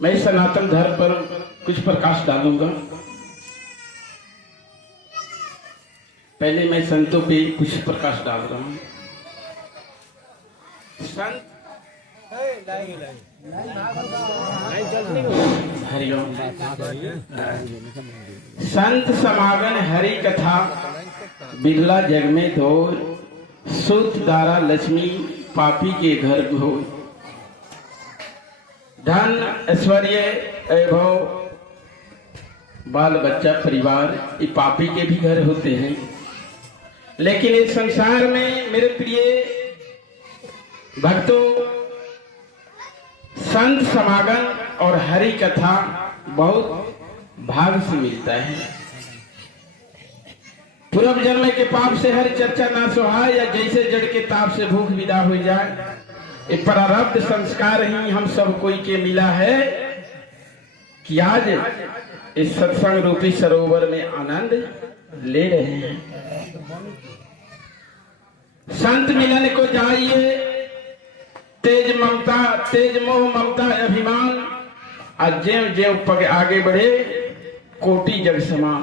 मैं सनातन धर्म पर कुछ प्रकाश डालूंगा। पहले मैं संतों पे कुछ प्रकाश डाल रहा हूं। संत हरिओम। संत समागम हरि कथा बिरला जग में धो, सूत दारा लक्ष्मी पापी के घर हो। धन ऐश्वर्य वैभव बाल बच्चा परिवार ये पापी के भी घर होते हैं, लेकिन इस संसार में मेरे प्रिय भक्तों संत समागम और हरि कथा बहुत भाग से मिलता है। पूर्व जन्म के पाप से हरि चर्चा ना सुहा, या जैसे जड़ के ताप से भूख विदा हो जाए। ये प्रारब्ध संस्कार ही हम सब कोई के मिला है कि आज इस सत्संग रूपी सरोवर में आनंद ले रहे हैं। संत मिलन को जाइए, तेज ममता तेज मोह ममता अभिमान, आज ज्यों ज्यों पग आगे बढ़े कोटि जग समान।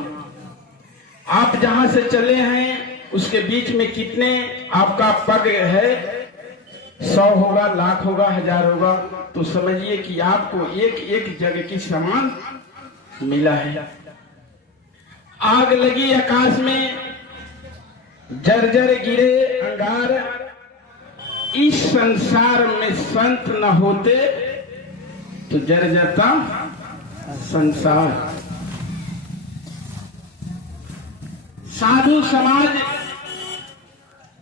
आप जहां से चले हैं उसके बीच में कितने आपका पग है, 100 होगा, लाख होगा, 1000 होगा, तो समझिए कि आपको एक एक जग की समान मिला है। आग लगी आकाश में, जर्जर गिरे अंगार, इस संसार में संत न होते तो जर्जरता संसार। साधु समाज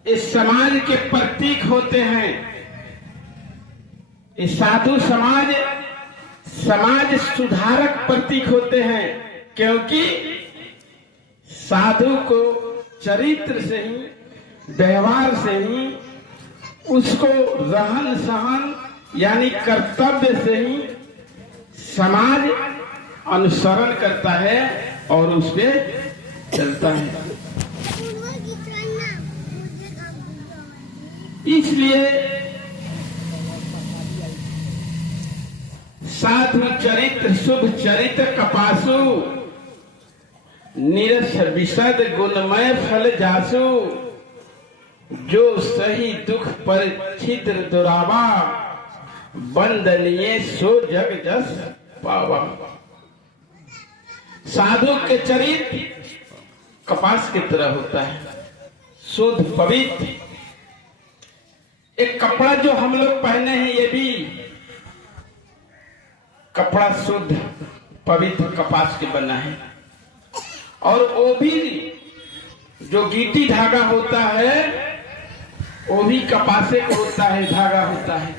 इस समाज के प्रतीक होते हैं। इस साधु समाज समाज सुधारक प्रतीक होते हैं, क्योंकि साधु को चरित्र से ही, व्यवहार से ही, उसको रहन सहन यानी कर्तव्य से ही समाज अनुसरण करता है और उस पे चलता है। इसलिए साधु चरित्र शुभ चरित्र कपासु, निरस विशद गुणमय फल जासु, जो सही दुख पर छिद्र दुरावा, बंदनीय सो जग जस पावा। साधु के चरित्र कपास की तरह होता है, शुद्ध पवित्र। एक कपड़ा जो हम लोग पहने हैं ये भी कपड़ा शुद्ध पवित्र कपास के बना है, और वो भी जो गीटी धागा होता है वो भी कपासे को होता है, धागा होता है।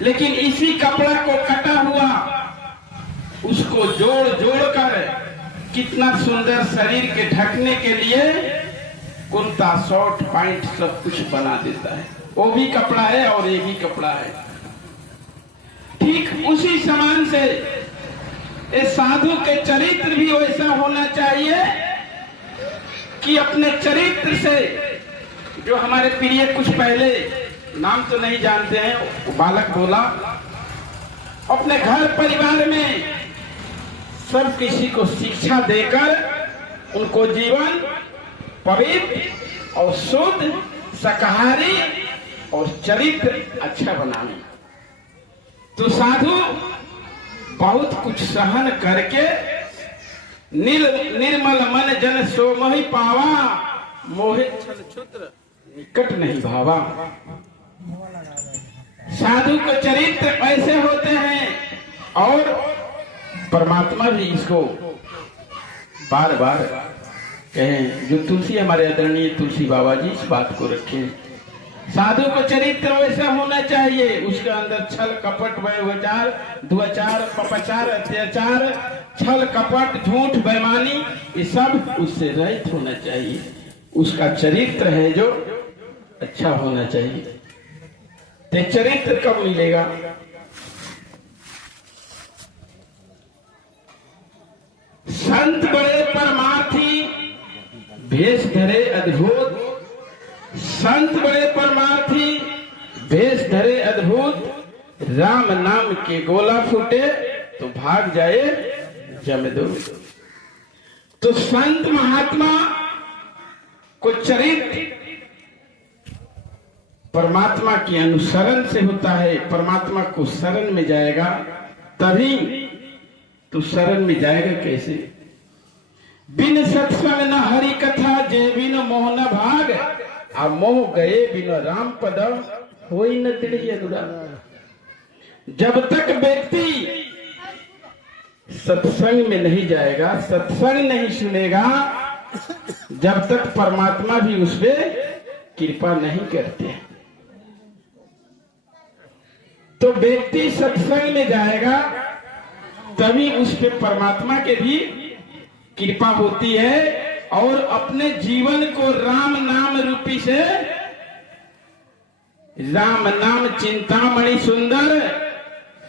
लेकिन इसी कपड़ा को कटा हुआ उसको जोड़ जोड़ कर कितना सुंदर शरीर के ढकने के लिए कुर्ता शॉर्ट पैंट सब कुछ बना देता है। वो भी कपड़ा है और ये भी कपड़ा है। ठीक उसी समान से इस साधु के चरित्र भी वैसा होना चाहिए कि अपने चरित्र से, जो हमारे प्रिय कुछ पहले नाम तो नहीं जानते हैं, वो बालक बोला, अपने घर परिवार में सब किसी को शिक्षा देकर उनको जीवन पवित्र और शुद्ध शाकाहारी और चरित्र अच्छा बनाने। तो साधु बहुत कुछ सहन करके निर्मल मन जन सो मोहि पावा, मोहित छल छुत्र निकट नहीं भावा। साधु के चरित्र ऐसे होते हैं, और परमात्मा भी इसको बार बार कहें। जो तुलसी हमारे आदरणीय तुलसी बाबा जी इस बात को रखे, साधु को चरित्र वैसा होना चाहिए, उसके अंदर छल कपट व्यभिचार दुआचार पपाचार अत्याचार छल कपट झूठ बेईमानी ये सब उससे रहित होना चाहिए। उसका चरित्र है जो अच्छा होना चाहिए। तो चरित्र कब मिलेगा? संत बड़े परमार्थी भेष धरे अद्भुत, संत बड़े परमार्थी भेष धरे अद्भुत, राम नाम के गोला फूटे तो भाग जाए जमदूत। तो संत महात्मा को चरित्र परमात्मा की अनुसरण से होता है। परमात्मा को शरण में जाएगा तभी, तो शरण में जाएगा कैसे? बिन सत्संग न हरि कथा, जे बिन मोह न भाग, आ मोह गए बिन राम पद, होई न दृढ़ अनुराग। जब तक व्यक्ति सत्संग में नहीं जाएगा, सत्संग नहीं सुनेगा, जब तक परमात्मा भी उस पे कृपा नहीं करते। तो व्यक्ति सत्संग में जाएगा तभी उस पे परमात्मा के भी कृपा होती है और अपने जीवन को राम नाम रूपी से, राम नाम चिंतामणि सुंदर,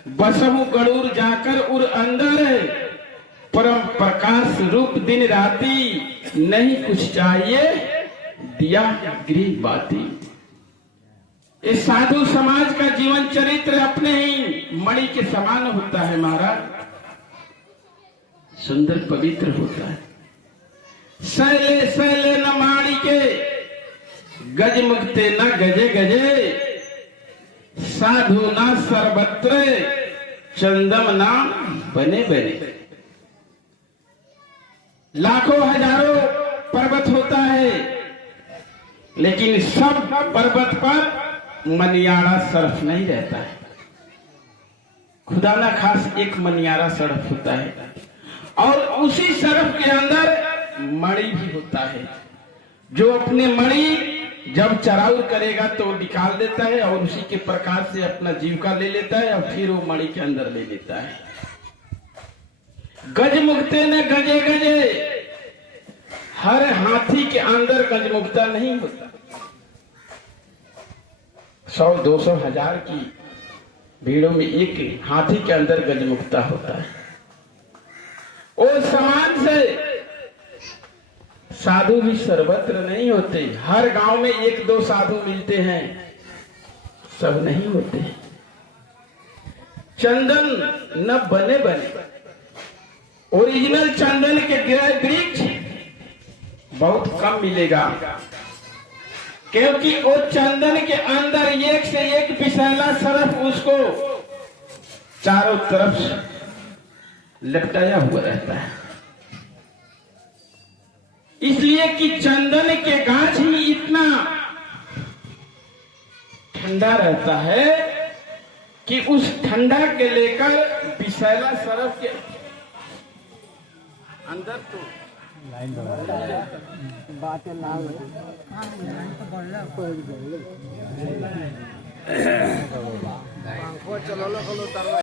बसहु गरुड़ जाकर उर अंदर, परम प्रकाश रूप दिन राती, नहीं कुछ चाहिए दिया गृह बाती। इस साधु समाज का जीवन चरित्र अपने ही मणि के समान होता है महाराज, सुंदर पवित्र होता है। सैले सैले न माणी के, गज मुक्ते न गजे गजे, साधु ना सर्वत्र, चंदम नाम बने बने। लाखों हजारों पर्वत होता है, लेकिन सब पर्वत पर मनियारा सर्फ नहीं रहता है। खुदा ना खास एक मनियारा सर्फ होता है और उसी सर्फ के अंदर मणि भी होता है, जो अपने मणि जब चराऊ करेगा तो निकाल देता है और उसी के प्रकाश से अपना जीविका ले लेता है और फिर वो मणि के अंदर ले लेता है। गज मुक्ते न गजे गजे, हर हाथी के अंदर गज मुक्ता नहीं होता। 100, 200, 1000 की भीड़ों में एक हाथी के अंदर गज मुक्ता होता है। और समाज से साधु भी सर्वत्र नहीं होते। हर गांव में 1-2 साधु मिलते हैं, सब नहीं होते। चंदन न बने बने, ओरिजिनल चंदन के वृक्ष बहुत कम मिलेगा, क्योंकि वो चंदन के अंदर एक से एक विषैला सर्फ उसको चारों तरफ लटकाया हुआ रहता है। इसलिए कि चंदन के गाछ ही इतना ठंडा रहता है कि उस ठंडा के लेकर विषैला सर्फ के अंदर तो बातें ना